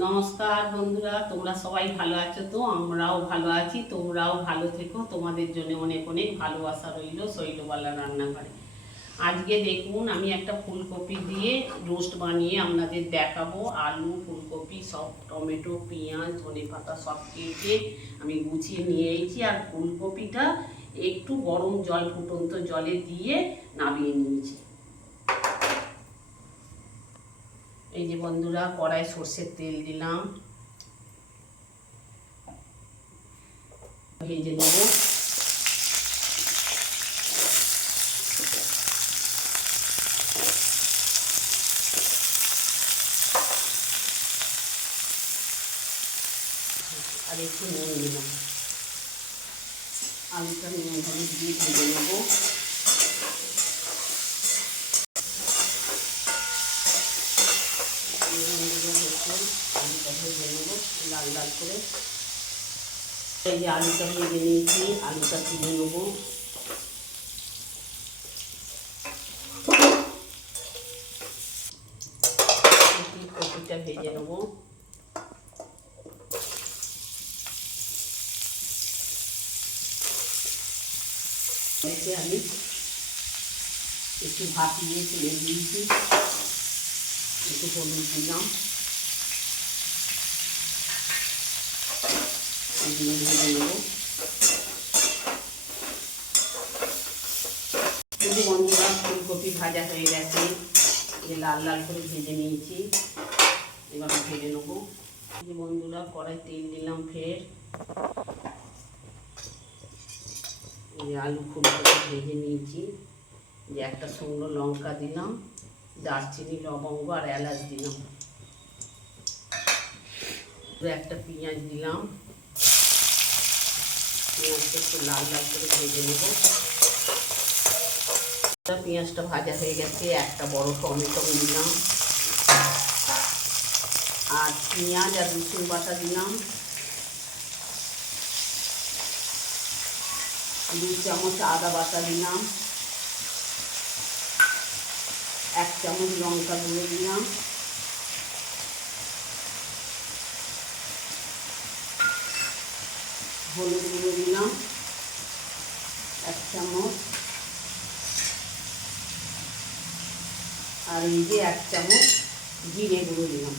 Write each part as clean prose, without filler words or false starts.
নমস্কার বন্ধুরা, তোমরা সবাই ভালো আছো তো? আমরাও ভালো আছি, তোমরাও ভালো থেকো। তোমাদের জন্য অনেক অনেক ভালোবাসা রইল শৈলবালা রান্নাঘরে। আজকে দেখুন, আমি একটা ফুলকপি দিয়ে রোস্ট বানিয়ে আপনাদের দেখাবো। আলু, ফুলকপি, সব টমেটো, পেঁয়াজ, ধনেপাতা সব কেটে আমি গুছিয়ে নিয়ে এসেছি। আর ফুলকপিটা একটু গরম জল, ফুটন্ত জলে দিয়ে নামিয়ে নিয়েছি। এই যে বন্ধুরা, কড়াই সর্ষের তেল দিলাম, ভেজে নেব। আর একটু নুন দিলাম, আলুটা নুন হলুদ দিয়ে ভেজে নেব। আলুটা ভেজে নেব লাল লাল করে। এই যে আলুটা ভেজে নিয়েছি, আলুটা তুলে নেব। কপিটা ভেজে নেব। আমি একটু ভাপিয়ে তুলে দিয়েছি, একটু হলুদ দিলাম, দিয়ে ভেজে নেব। যদি বন্ধুরা, ফুলকপি ভাজা হয়ে গেছে, যে লাল লাল করে ভেজে নিয়েছি, এবার ভেজে নেবো। যে বন্ধুরা, কড়াই তেল দিলাম, ফের যে আলু ফুলকপি ভেজে নিয়েছি, যে একটা শুকনো লঙ্কা দিলাম, দারচিনি, লবঙ্গ আর এলাচ দিলাম, একটা পেঁয়াজ দিলাম। পেঁয়াজটা একটু লাল লাল করে ভেজে নেব। পেঁয়াজটা ভাজা হয়ে গেছে, একটা বড় টমেটো দিলাম, আর পেঁয়াজ আর রসুন বাটা দিলাম, 2 চামচ আদা বাটা দিলাম, 1 চামচ লঙ্কা গুঁড়ো দিলাম, হলুদ গুঁড়ো দিলাম 1 চামচ, আর এই যে 1 চামচ জিরে গুঁড়ো দিলাম।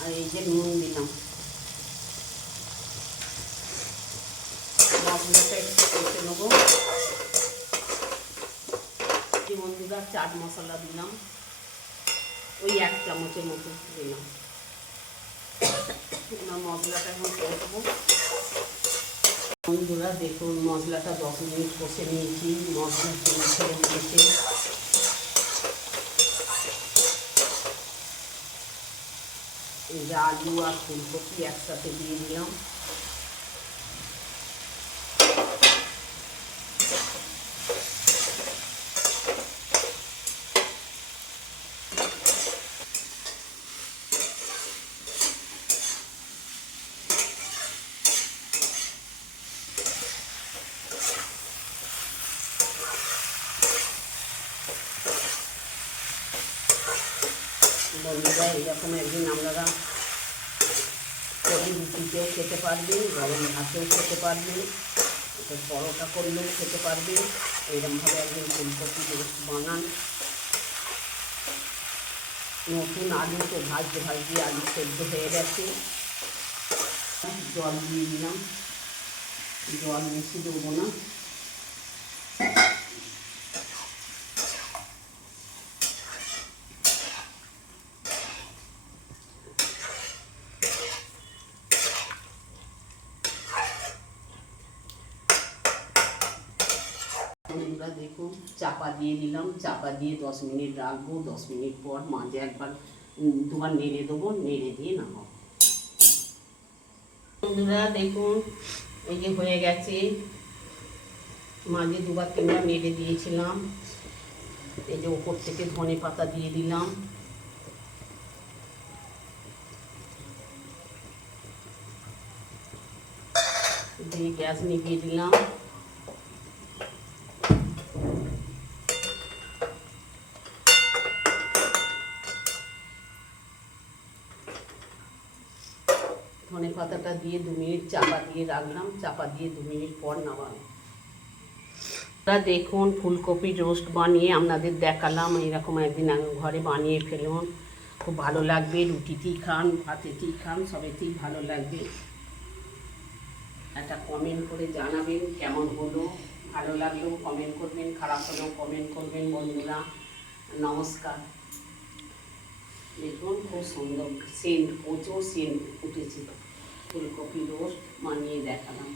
আর এই যে নুন দিলাম। মশলাটা একটু কষে নেব। যে বন্ধুরা, চাট মশলা দিলাম, ওই 1 চামচের মতো দিলাম। মশলাটা এখন কষবো। বন্ধুরা দেখুন, মশলাটা 10 মিনিট কষে নিয়েছি, মশলা তেল ছেড়ে দিয়েছে। এই যে আলু আর ফুলকপি একসাথে দিয়ে দিলাম। বন্ধুরা, এরকম একদিন আপনারা করে রুটিতেও খেতে পারবেন, গরম ভাতেও খেতে পারবেন, এটা পরোটা করলেও খেতে পারবেন। এরকমভাবে একদিন ফুলকপি রোস্ট বানান। নতুন আলু তো ভাজতে ভাজতে আলু সেদ্ধ হয়ে গেছে। জল দিয়ে দিলাম, জল বেশি দেবো না। বন্ধুরা দেখুন, চাপা দিয়ে দিলাম, চাপা দিয়ে 10 মিনিট রাখবো। 10 মিনিট পর মাঝে একবার দুবার নেড়ে দেবো, নেড়ে দিয়ে নামাবো। বন্ধুরা দেখুন, এই যে হয়ে গেছে, মাঝে 2-3বার নেড়ে দিয়েছিলাম। এই যে উপর থেকে ধনে পাতা দিয়ে দিলাম, দিয়ে গ্যাস নিভিয়ে দিলাম। পাতাটা দিয়ে 2 মিনিট চাপা দিয়ে রাখলাম, চাপা দিয়ে 2 মিনিট পর নামালাম। দেখুন ফুলকপি রোস্ট বানিয়ে আপনাদের দেখালাম, এরকম একদিন ঘরে বানিয়ে ফেলুন, খুব ভালো লাগবে। রুটিতেই খান, ভাতেতেই খান, সবেতেই ভালো লাগবে। একটা কমেন্ট করে জানাবেন কেমন হলো, ভালো লাগলেও কমেন্ট করবেন, খারাপ হলেও কমেন্ট করবেন বন্ধুরা। নমস্কার। দেখুন খুব সুন্দর সেন্ট, প্রচুর সেন্ট উঠেছে। ফুলকপি রোস্ট বানিয়ে দেখালাম।